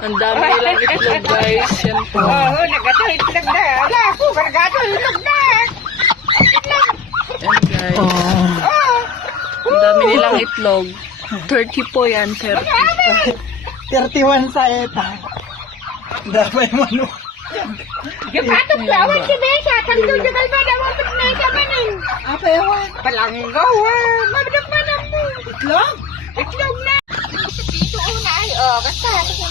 Ang dami nilang itlog, guys. Yan po. Oo, nagato itlog na. Wala ako, nagato itlog na. Yan, guys. Oo. Ang dami nilang itlog. 30 po yan, 30. 31 sa eta. Damay mano. Yung atong lawan si Mesa, kalito yung kalma na wapit Mesa manin. Apa yawan? Palanggaw, mabdak man mo. Itlog? Itlog na. Sa pito na ay, basta, ito